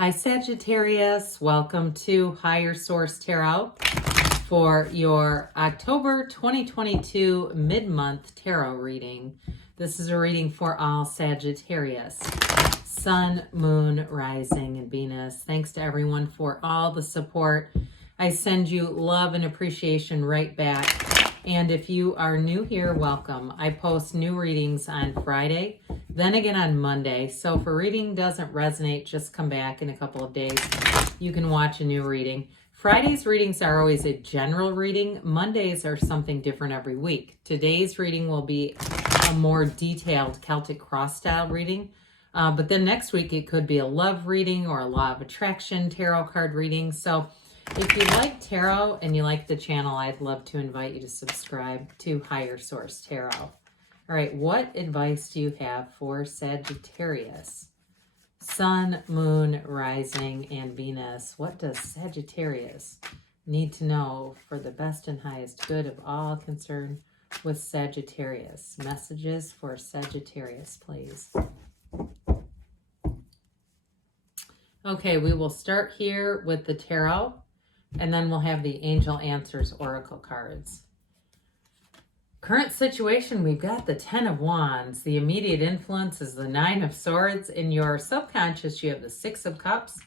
Hi Sagittarius, welcome to Higher Source Tarot for your October 2022 mid-month tarot reading. This is a reading for all Sagittarius, Sun, Moon, Rising, and Venus. Thanks to everyone for all the support. I send you love and appreciation right back. And if you are new here, welcome. I post new readings on Friday, then again on Monday. So if a reading doesn't resonate, just come back in a couple of days. You can watch a new reading. Friday's readings are always a general reading. Mondays are something different every week. Today's reading will be a more detailed Celtic cross style reading. But then next week it could be a love reading or a law of attraction tarot card reading. So if you like tarot and you like the channel, I'd love to invite you to subscribe to Higher Source Tarot. All right, what advice do you have for Sagittarius? Sun, Moon, Rising, and Venus. What does Sagittarius need to know for the best and highest good of all concerned with Sagittarius? Messages for Sagittarius, please. Okay, we will start here with the tarot, and then we'll have the Angel Answers Oracle cards. Current situation, we've got the 10 of Wands. The immediate influence is the 9 of Swords. In your subconscious, you have the 6 of Cups.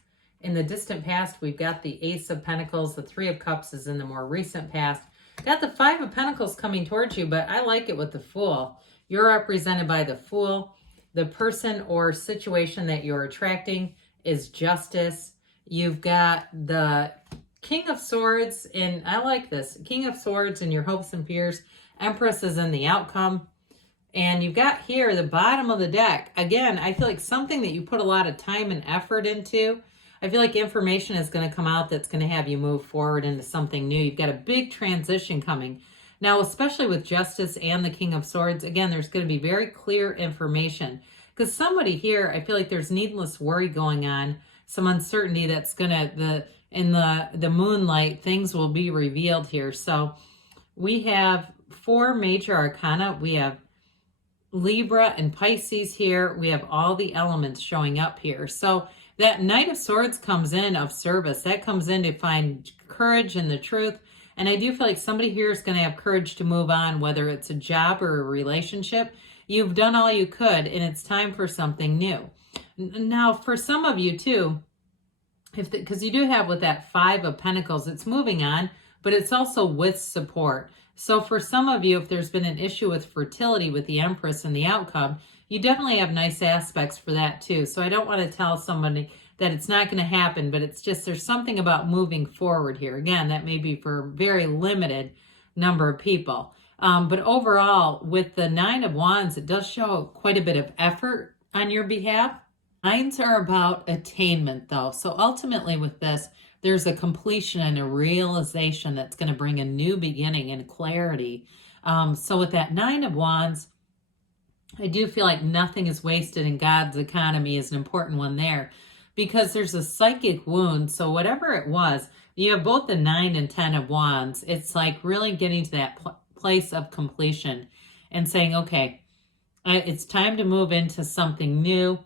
In the distant past, we've got the Ace of Pentacles. The 3 of Cups is in the more recent past. Got the 5 of Pentacles coming towards you, but I like it with the Fool. You're represented by the Fool. The person or situation that you're attracting is Justice. You've got the King of Swords, and I like this. King of Swords and your hopes and fears. Empress is in the outcome. And you've got here the bottom of the deck. Again, I feel like something that you put a lot of time and effort into. I feel like information is going to come out that's going to have you move forward into something new. You've got a big transition coming. Now, especially with Justice and the King of Swords, again, there's going to be very clear information. Because somebody here, I feel like there's needless worry going on. Some uncertainty that's going to, in the moonlight, things will be revealed here. So we have 4 major arcana. We have Libra and Pisces here. We have all the elements showing up here. So that Knight of Swords comes in of service. That comes in to find courage and the truth. And I do feel like somebody here is going to have courage to move on, whether it's a job or a relationship. You've done all you could, and it's time for something new. Now, for some of you too, because you do have with that 5 of Pentacles, it's moving on, but it's also with support. So for some of you, if there's been an issue with fertility with the Empress and the outcome, you definitely have nice aspects for that too. So I don't want to tell somebody that it's not going to happen, but it's just there's something about moving forward here. Again, that may be for a very limited number of people. But overall, with the 9 of Wands, it does show quite a bit of effort on your behalf. Nines are about attainment, though. So ultimately with this, there's a completion and a realization that's going to bring a new beginning and clarity. So with that 9 of Wands, I do feel like nothing is wasted, and God's economy is an important one there because there's a psychic wound. So whatever it was, you have both the 9 and 10 of Wands. It's like really getting to that place of completion and saying, okay, it's time to move into something new.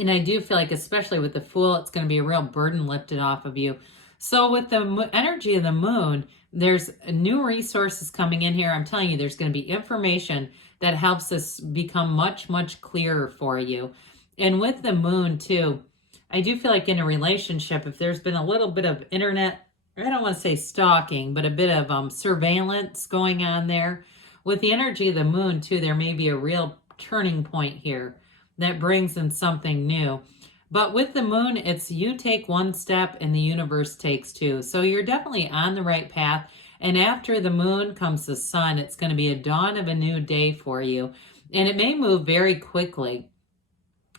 And I do feel like, especially with the Fool, it's going to be a real burden lifted off of you. So with the energy of the Moon, there's new resources coming in here. I'm telling you, there's going to be information that helps us become much, much clearer for you. And with the Moon too, I do feel like in a relationship, if there's been a little bit of internet, I don't want to say stalking, but a bit of surveillance going on there. With the energy of the Moon too, there may be a real turning point here that brings in something new. But with the Moon, it's you take one step and the universe takes 2. So you're definitely on the right path. And after the Moon comes the Sun. It's going to be a dawn of a new day for you. And it may move very quickly.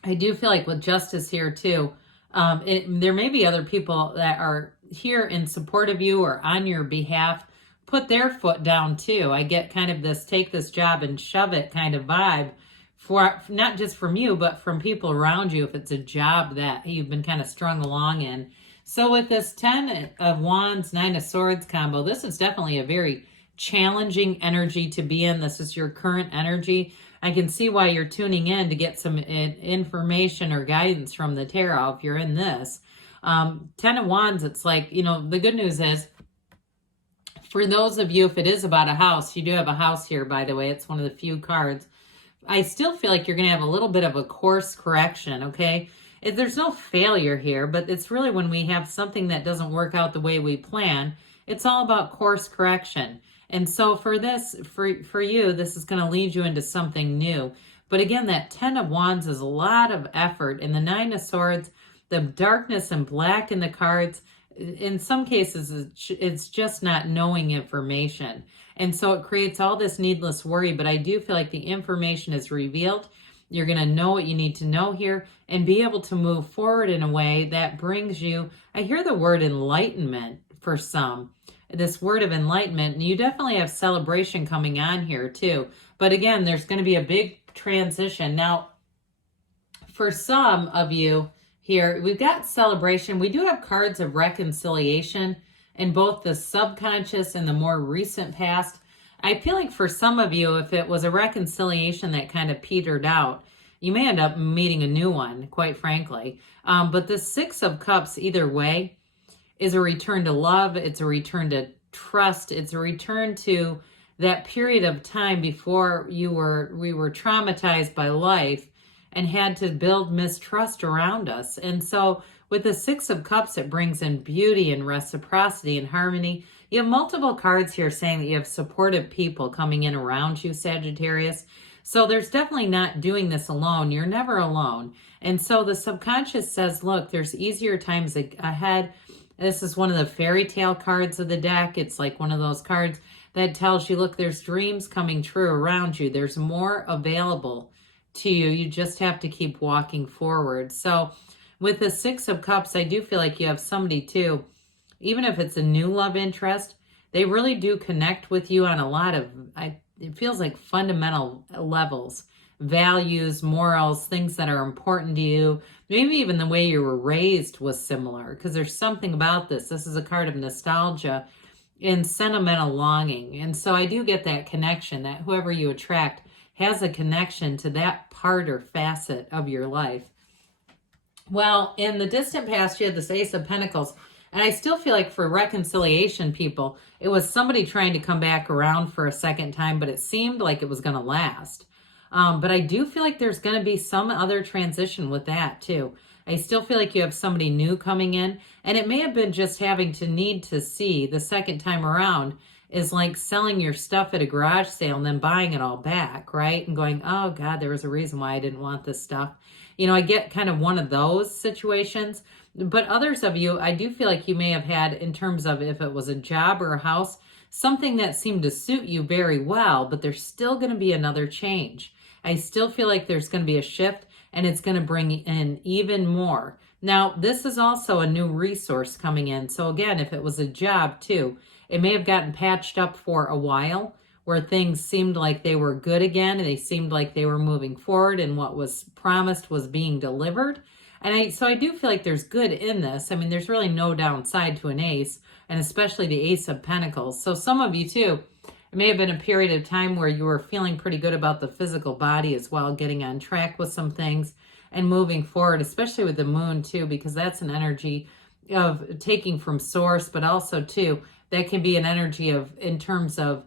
I do feel like with Justice here too, there may be other people that are here in support of you or on your behalf, put their foot down too. I get kind of this take this job and shove it kind of vibe. For not just from you, but from people around you, if it's a job that you've been kind of strung along in. So with this 10 of Wands, 9 of Swords combo, this is definitely a very challenging energy to be in. This is your current energy. I can see why you're tuning in to get some information or guidance from the tarot if you're in this. 10 of Wands, it's like, the good news is, for those of you, if it is about a house, you do have a house here, by the way. It's one of the few cards. I still feel like you're going to have a little bit of a course correction, okay? There's no failure here, but it's really when we have something that doesn't work out the way we plan, it's all about course correction. And so for you, this is going to lead you into something new. But again, that 10 of Wands is a lot of effort. And the 9 of Swords, the darkness and black in the cards, in some cases, it's just not knowing information. And so it creates all this needless worry, but I do feel like the information is revealed. You're going to know what you need to know here and be able to move forward in a way that brings you, I hear the word enlightenment for some, this word of enlightenment. And you definitely have celebration coming on here too. But again, there's going to be a big transition. Now, for some of you, here, we've got celebration. We do have cards of reconciliation in both the subconscious and the more recent past. I feel like for some of you, if it was a reconciliation that kind of petered out, you may end up meeting a new one, quite frankly. But the 6 of Cups, either way, is a return to love. It's a return to trust. It's a return to that period of time before we were traumatized by life and had to build mistrust around us. And so with the 6 of Cups, it brings in beauty and reciprocity and harmony. You have multiple cards here saying that you have supportive people coming in around you, Sagittarius. So there's definitely not doing this alone. You're never alone. And so the subconscious says, look, there's easier times ahead. This is one of the fairy tale cards of the deck. It's like one of those cards that tells you, look, there's dreams coming true around you. There's more available to you. You just have to keep walking forward. So with the 6 of Cups, I do feel like you have somebody too, even if it's a new love interest, they really do connect with you on a lot of, it feels like fundamental levels, values, morals, things that are important to you. Maybe even the way you were raised was similar, because there's something about this. This is a card of nostalgia and sentimental longing. And so I do get that connection that whoever you attract has a connection to that part or facet of your life. Well, in the distant past, you had this Ace of Pentacles. And I still feel like for reconciliation people, it was somebody trying to come back around for a second time, but it seemed like it was going to last. But I do feel like there's going to be some other transition with that too. I still feel like you have somebody new coming in, and it may have been just having to need to see the second time around is like selling your stuff at a garage sale and then buying it all back, right? And going, oh God, there was a reason why I didn't want this stuff. I get kind of one of those situations. But others of you, I do feel like you may have had, in terms of if it was a job or a house, something that seemed to suit you very well, but there's still going to be another change. I still feel like there's going to be a shift, and it's going to bring in even more. Now, this is also a new resource coming in. So again, if it was a job too, it may have gotten patched up for a while where things seemed like they were good again, and they seemed like they were moving forward, and what was promised was being delivered. And so I do feel like there's good in this. I mean, there's really no downside to an ace, and especially the Ace of Pentacles. So some of you too, it may have been a period of time where you were feeling pretty good about the physical body as well, getting on track with some things and moving forward, especially with the moon too, because that's an energy of taking from source, but also too, that can be an energy of, in terms of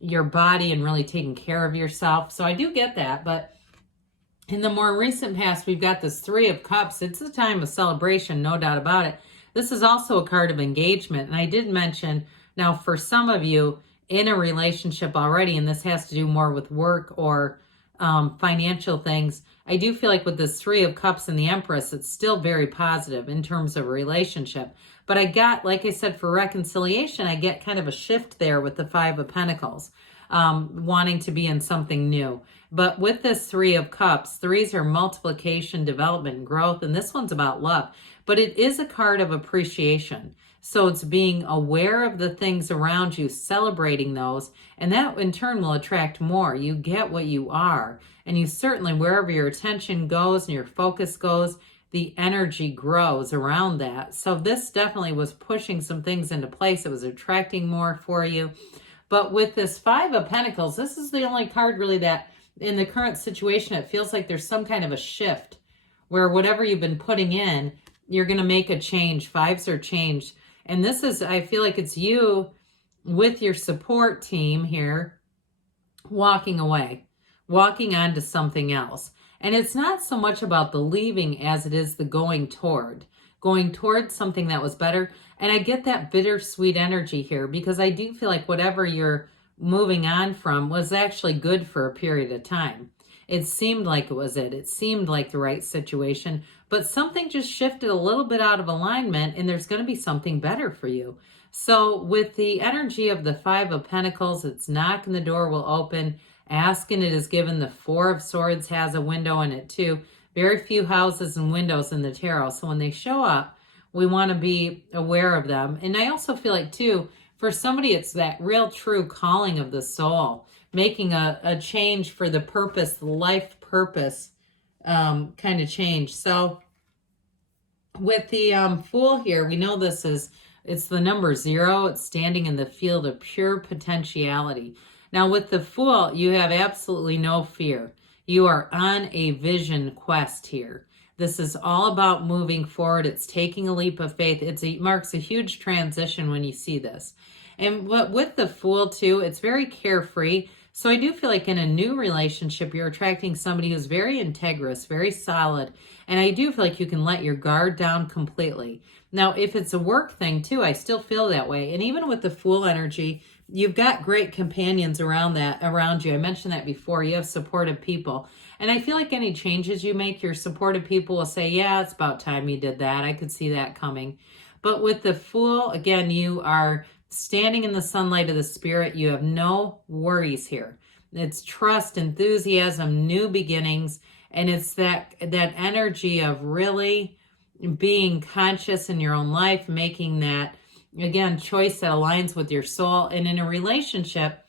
your body and really taking care of yourself. So I do get that, but in the more recent past, we've got this 3 of Cups. It's a time of celebration, no doubt about it. This is also a card of engagement. And I did mention, now for some of you in a relationship already, and this has to do more with work or financial things, I do feel like with this 3 of Cups and the Empress, it's still very positive in terms of a relationship. But I got, like I said, for reconciliation, I get kind of a shift there with the 5 of Pentacles, wanting to be in something new. But with this 3 of Cups, 3s are multiplication, development, and growth, and this one's about love. But it is a card of appreciation. So it's being aware of the things around you, celebrating those, and that in turn will attract more. You get what you are, and you certainly, wherever your attention goes and your focus goes, the energy grows around that. So this definitely was pushing some things into place. It was attracting more for you. But with this 5 of Pentacles, this is the only card really that in the current situation, it feels like there's some kind of a shift where whatever you've been putting in, you're going to make a change. Vibes are changed. And this is, I feel like it's you with your support team here walking away, walking on to something else. And it's not so much about the leaving as it is the going toward something that was better. And I get that bittersweet energy here because I do feel like whatever you're moving on from was actually good for a period of time. It seemed like it was it. It seemed like the right situation, but something just shifted a little bit out of alignment and there's going to be something better for you. So with the energy of the Five of Pentacles, it's knocking, the door will open. Asking, it is given. The Four of Swords has a window in it too. Very few houses and windows in the tarot. So when they show up, we want to be aware of them. And I also feel like too, for somebody, it's that real true calling of the soul, making a change for the purpose, the life purpose kind of change. So with the Fool here, we know it's the number 0. It's standing in the field of pure potentiality. Now with the Fool, you have absolutely no fear. You are on a vision quest here. This is all about moving forward. It's taking a leap of faith. It marks a huge transition when you see this. And with the Fool too, it's very carefree. So I do feel like in a new relationship, you're attracting somebody who's very integrous, very solid. And I do feel like you can let your guard down completely. Now, if it's a work thing too, I still feel that way. And even with the Fool energy, you've got great companions around you. I mentioned that before. You have supportive people. And I feel like any changes you make, your supportive people will say, yeah, it's about time you did that. I could see that coming. But with the Fool, again, you are standing in the sunlight of the spirit. You have no worries here. It's trust, enthusiasm, new beginnings. And it's that energy of really being conscious in your own life, making that, again, choice that aligns with your soul. And in a relationship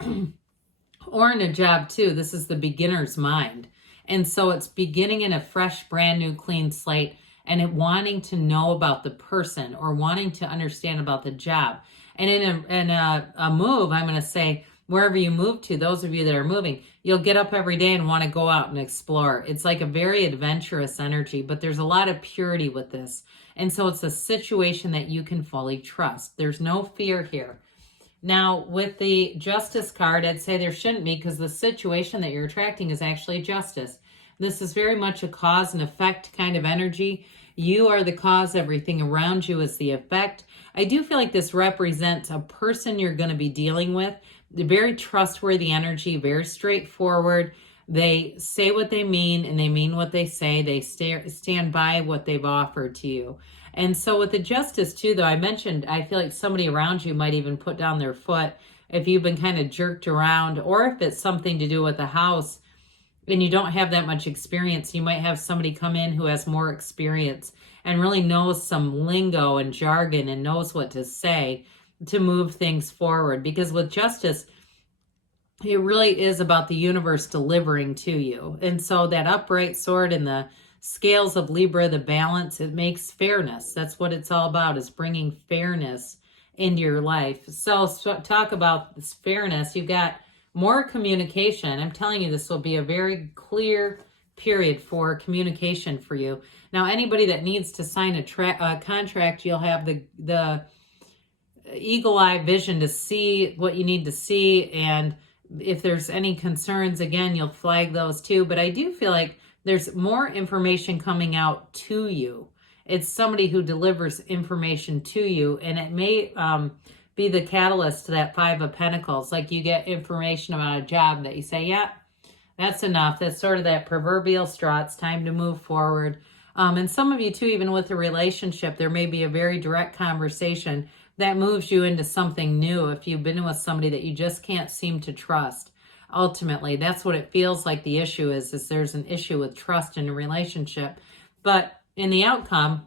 or in a job too, this is the beginner's mind. And so it's beginning in a fresh, brand new, clean slate and it wanting to know about the person or wanting to understand about the job. And in a move, I'm going to say, wherever you move to, those of you that are moving, you'll get up every day and want to go out and explore. It's like a very adventurous energy, but there's a lot of purity with this. And so it's a situation that you can fully trust. There's no fear here. Now, with the Justice card, I'd say there shouldn't be because the situation that you're attracting is actually justice. This is very much a cause and effect kind of energy. You are the cause. Everything around you is the effect. I do feel like this represents a person you're going to be dealing with. The very trustworthy energy, very straightforward. They say what they mean and they mean what they say. They stand by what they've offered to you. And so with the Justice too, though, I mentioned, I feel like somebody around you might even put down their foot if you've been kind of jerked around, or if it's something to do with the house and you don't have that much experience. You might have somebody come in who has more experience and really knows some lingo and jargon and knows what to say to move things forward. Because with Justice, it really is about the universe delivering to you. And so that upright sword and the scales of Libra, the balance, it makes fairness. That's what it's all about, is bringing fairness into your life. So talk about this fairness. You've got more communication. I'm telling you, this will be a very clear period for communication for you. Now, anybody that needs to sign a contract, you'll have the eagle-eye vision to see what you need to see. And if there's any concerns, again, you'll flag those too. But I do feel like there's more information coming out to you. It's somebody who delivers information to you, and it may be the catalyst to that Five of Pentacles. Like you get information about a job that you say, yeah, that's enough. That's sort of that proverbial straw. It's time to move forward. And some of you too, even with a relationship, there may be a very direct conversation that moves you into something new. If you've been with somebody that you just can't seem to trust, ultimately, that's what it feels like the issue is there's an issue with trust in a relationship. But in the outcome,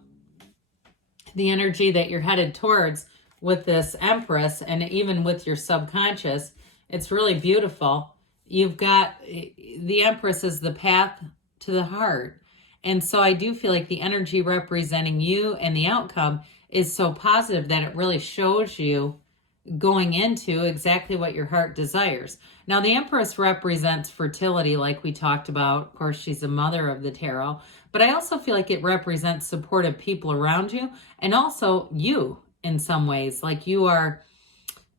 the energy that you're headed towards with this Empress, and even with your subconscious, it's really beautiful. You've got, the Empress is the path to the heart. And so I do feel like the energy representing you and the outcome is so positive that it really shows you going into exactly what your heart desires. Now, the Empress represents fertility, like we talked about. Of course, she's the mother of the tarot. But I also feel like it represents supportive people around you, and also you in some ways. Like you are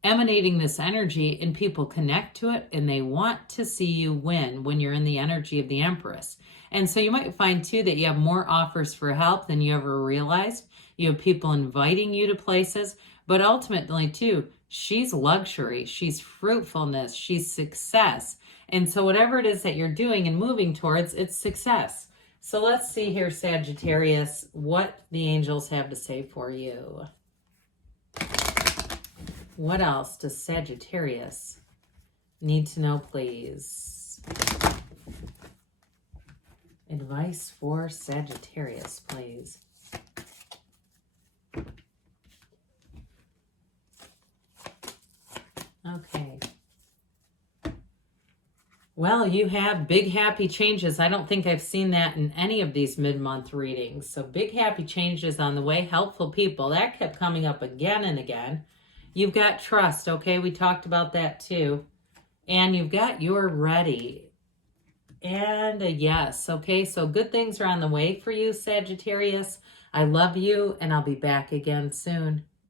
emanating this energy and people connect to it and they want to see you win when you're in the energy of the Empress. And so you might find too that you have more offers for help than you ever realized. You have people inviting you to places, but ultimately too, she's luxury, she's fruitfulness, she's success. And so whatever it is that you're doing and moving towards, it's success. So let's see here, Sagittarius, what the angels have to say for you. What else does Sagittarius need to know, please? Advice for Sagittarius, please. Okay. Well, you have big happy changes. I don't think I've seen that in any of these mid-month readings. So big happy changes on the way. Helpful people. That kept coming up again and again. You've got trust, okay? We talked about that too. And you've got you're ready. And a yes, okay? So good things are on the way for you, Sagittarius. I love you, and I'll be back again soon.